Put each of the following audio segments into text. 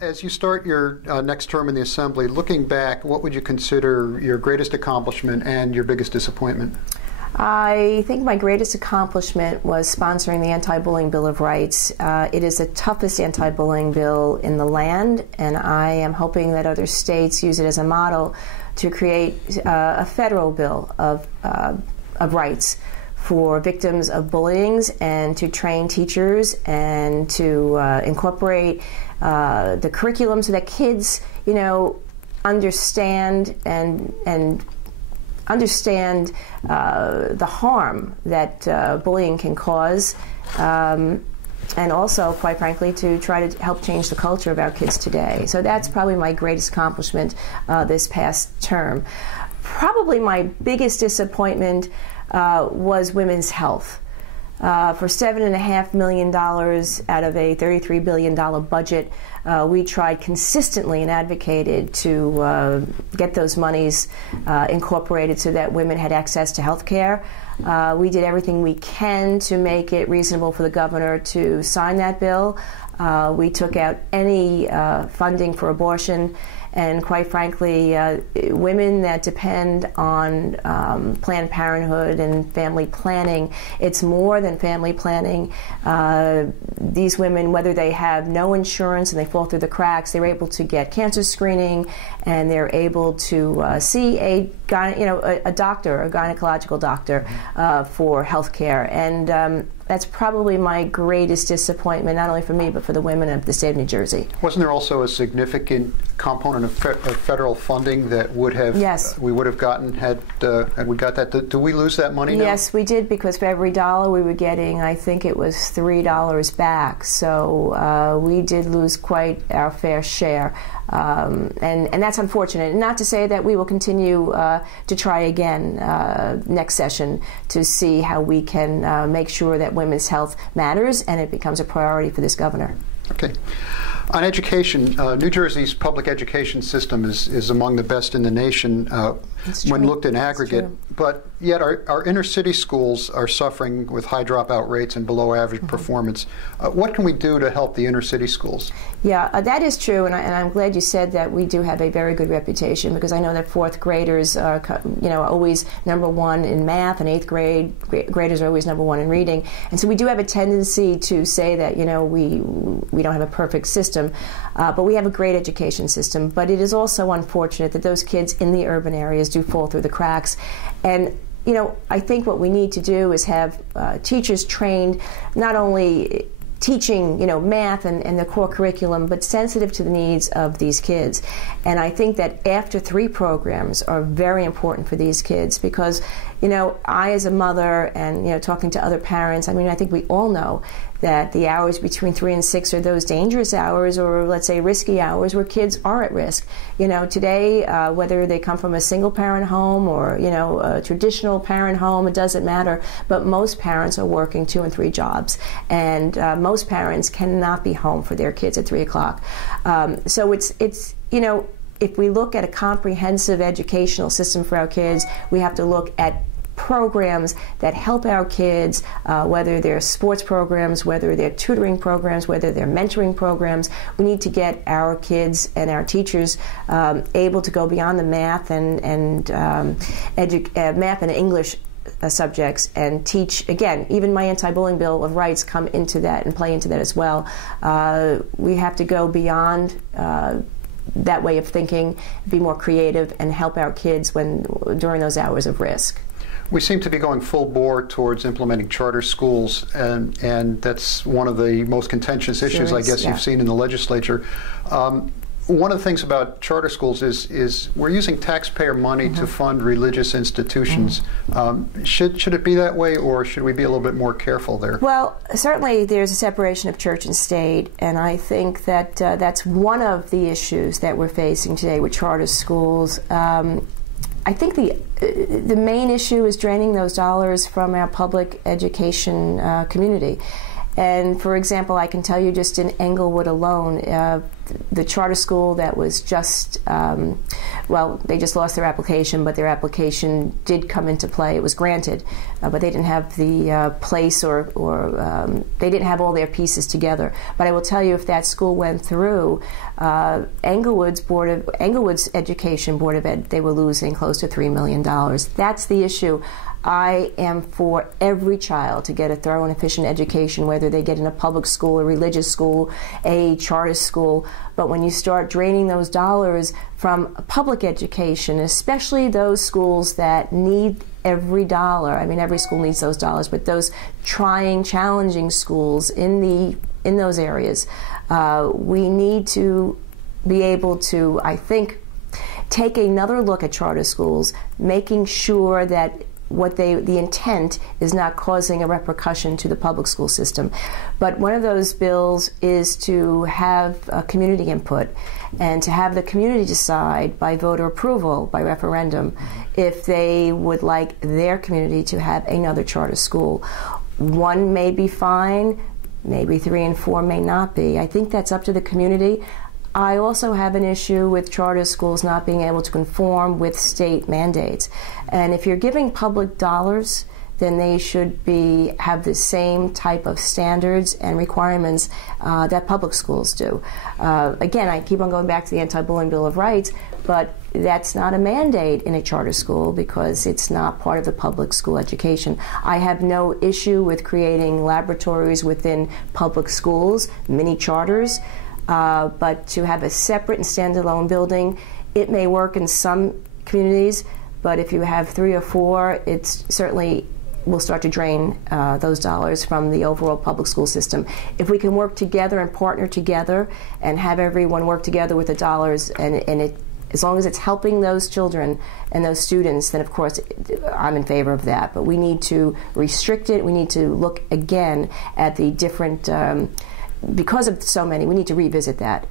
As you start your next term in the Assembly, looking back, what would you consider your greatest accomplishment and your biggest disappointment? I think my greatest accomplishment was sponsoring the Anti-Bullying Bill of Rights. It is the toughest anti-bullying bill in the land, and I am hoping that other states use it as a model to create a federal bill of rights for victims of bullying, and to train teachers and to incorporate the curriculum so that kids, understand the harm that bullying can cause, and also, quite frankly, to try to help change the culture of our kids today. So that's probably my greatest accomplishment this past term. Probably my biggest disappointment was women's health. For $7.5 million out of a $33 billion budget, we tried consistently and advocated to get those monies incorporated so that women had access to health care. We did everything we can to make it reasonable for the governor to sign that bill. We took out any funding for abortion. And quite frankly, women that depend on Planned Parenthood and family planning, it's more than family planning. These women, whether they have no insurance and they fall through the cracks, they're able to get cancer screening, and they're able to see a doctor, a gynecological doctor, for health care. And that's probably my greatest disappointment, not only for me, but for the women of the state of New Jersey. Wasn't there also a significant component of federal funding that we would have gotten had we got that? Do we lose that money now? Yes, we did, because for every dollar we were getting, I think it was $3 back. So we did lose quite our fair share. And that's unfortunate. Not to say that we will continue to try again next session to see how we can make sure that women's health matters and it becomes a priority for this governor. Okay. On education, New Jersey's public education system is among the best in the nation when looked in aggregate, but yet our inner city schools are suffering with high dropout rates and below average performance. What can we do to help the inner city schools? Yeah, that is true, and I'm glad you said that. We do have a very good reputation, because I know that fourth graders are always #1 in math, and eighth graders are always #1 in reading. And so we do have a tendency to say that we don't have a perfect system, but we have a great education system. But it is also unfortunate that those kids in the urban areas do fall through the cracks. And I think what we need to do is have teachers trained not only teaching, math and the core curriculum, but sensitive to the needs of these kids. And I think that after 3 programs are very important for these kids, because, I as a mother and, talking to other parents, I think we all know that the hours between 3 and 6 are those dangerous hours, or let's say risky hours, where kids are at risk. Today, whether they come from a single parent home or, a traditional parent home, it doesn't matter, but most parents are working 2 and 3 jobs, and most parents cannot be home for their kids at 3 o'clock. So it's if we look at a comprehensive educational system for our kids, we have to look at programs that help our kids, whether they're sports programs, whether they're tutoring programs, whether they're mentoring programs. We need to get our kids and our teachers able to go beyond the math and math and English subjects, and teach, again, even my anti-bullying bill of rights come into that and play into that as well. We have to go beyond that way of thinking, be more creative, and help our kids during those hours of risk. We seem to be going full bore towards implementing charter schools, and that's one of the most contentious issues, I guess, you've seen in the legislature. One of the things about charter schools is we're using taxpayer money to fund religious institutions. Should it be that way, or should we be a little bit more careful there? Well, certainly there's a separation of church and state, and I think that that's one of the issues that we're facing today with charter schools. I think the main issue is draining those dollars from our public education community. And for example, I can tell you just in Englewood alone, the charter school that was just, well, they just lost their application, but their application did come into play. It was granted, but they didn't have the place or they didn't have all their pieces together. But I will tell you, if that school went through, Englewood's Education Board of Ed, they were losing close to $3 million. That's the issue. I am for every child to get a thorough and efficient education, whether they get in a public school, a religious school, a charter school. But when you start draining those dollars from public education, especially those schools that need every dollar, I mean, every school needs those dollars, but those trying, challenging schools in those areas, we need to be able to, I think, take another look at charter schools, making sure that the intent is not causing a repercussion to the public school system. But one of those bills is to have community input and to have the community decide by voter approval, by referendum, if they would like their community to have another charter school. One may be fine, maybe 3 and 4 may not be. I think that's up to the community. I also have an issue with charter schools not being able to conform with state mandates. And if you're giving public dollars, then they should have the same type of standards and requirements that public schools do. Again, I keep on going back to the Anti-Bullying Bill of Rights, but that's not a mandate in a charter school because it's not part of the public school education. I have no issue with creating laboratories within public schools, mini charters. But to have a separate and standalone building, it may work in some communities, but if you have 3 or 4, it certainly will start to drain those dollars from the overall public school system. If we can work together and partner together and have everyone work together with the dollars, as long as it's helping those children and those students, then of course I'm in favor of that. But we need to restrict it. We need to look again at the different because of so many, we need to revisit that.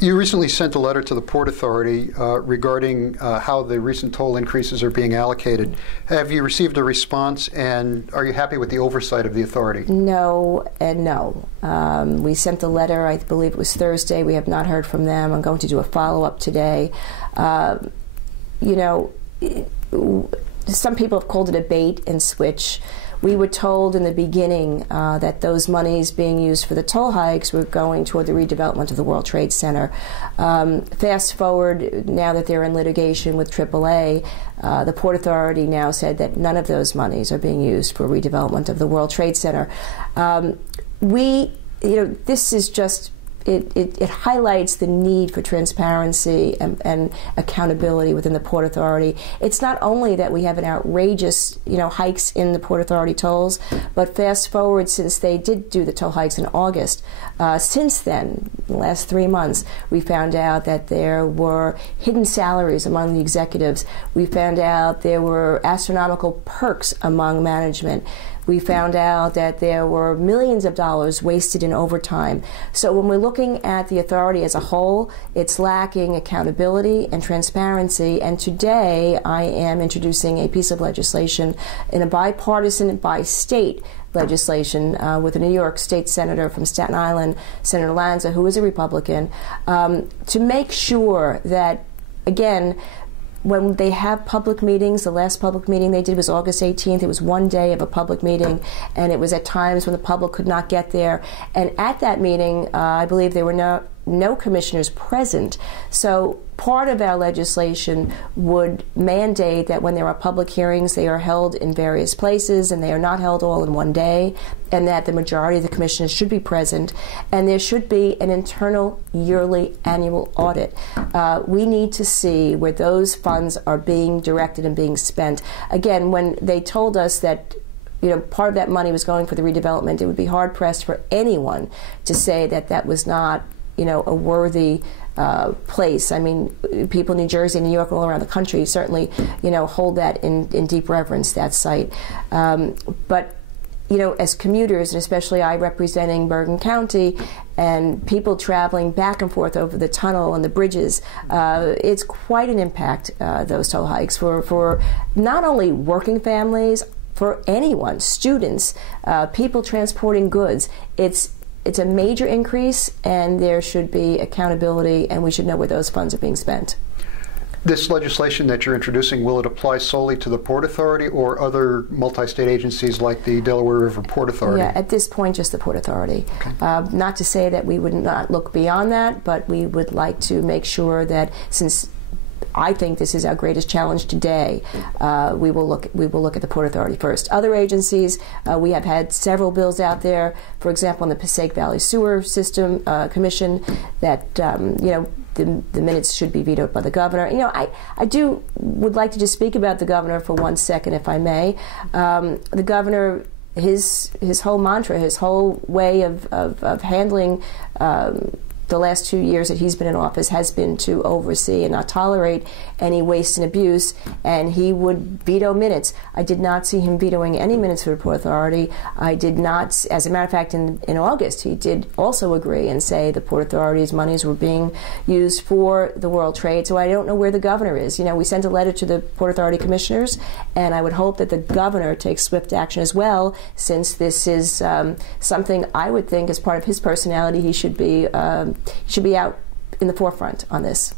You recently sent a letter to the Port Authority regarding how the recent toll increases are being allocated. Have you received a response, and are you happy with the oversight of the authority? No and no. We sent the letter, I believe it was Thursday. We have not heard from them. I'm going to do a follow-up today. You know, some people have called it a bait and switch. We were told in the beginning that those monies being used for the toll hikes were going toward the redevelopment of the World Trade Center. Fast forward, now that they're in litigation with AAA, the Port Authority now said that none of those monies are being used for redevelopment of the World Trade Center. This is just, it highlights the need for transparency and accountability within the Port Authority. It's not only that we have an outrageous, hikes in the Port Authority tolls, but fast forward since they did do the toll hikes in August. Since then, the last 3 months, we found out that there were hidden salaries among the executives. We found out there were astronomical perks among management. We found out that there were millions of dollars wasted in overtime. So when we're looking at the authority as a whole, it's lacking accountability and transparency. And today I am introducing a piece of legislation in a bipartisan, by-state legislation with a New York State Senator from Staten Island, Senator Lanza, who is a Republican, to make sure that, again, when they have public meetings, the last public meeting they did was August 18th. It was one day of a public meeting, and it was at times when the public could not get there. And at that meeting, I believe there were no commissioners present. So part of our legislation would mandate that when there are public hearings, they are held in various places and they are not held all in one day, and that the majority of the commissioners should be present, and there should be an internal yearly annual audit. We need to see where those funds are being directed and being spent. Again, when they told us that part of that money was going for the redevelopment, it would be hard-pressed for anyone to say that that was not a worthy place. I mean, people in New Jersey, New York, all around the country certainly, hold that in deep reverence, that site. But, as commuters, and especially I representing Bergen County, and people traveling back and forth over the tunnel and the bridges, it's quite an impact, those toll hikes, for not only working families, for anyone, students, people transporting goods. It's it's a major increase, and there should be accountability, and we should know where those funds are being spent. This legislation that you're introducing, will it apply solely to the Port Authority or other multi-state agencies like the Delaware River Port Authority? Yeah, at this point, just the Port Authority. Okay. Not to say that we would not look beyond that, but we would like to make sure that, since I think this is our greatest challenge today, we will look at the Port Authority first. Other agencies, we have had several bills out there. For example, in the Passaic Valley Sewer System Commission, that the minutes should be vetoed by the governor. I would like to just speak about the governor for 1 second, if I may. The governor, his whole mantra, his whole way of handling the last 2 years that he's been in office has been to oversee and not tolerate any waste and abuse, and he would veto minutes. I did not see him vetoing any minutes for the Port Authority. I did not, as a matter of fact, in August, he did also agree and say the Port Authority's monies were being used for the World Trade. So I don't know where the governor is. We sent a letter to the Port Authority commissioners, and I would hope that the governor takes swift action as well, since this is something I would think, as part of his personality, he should be out in the forefront on this.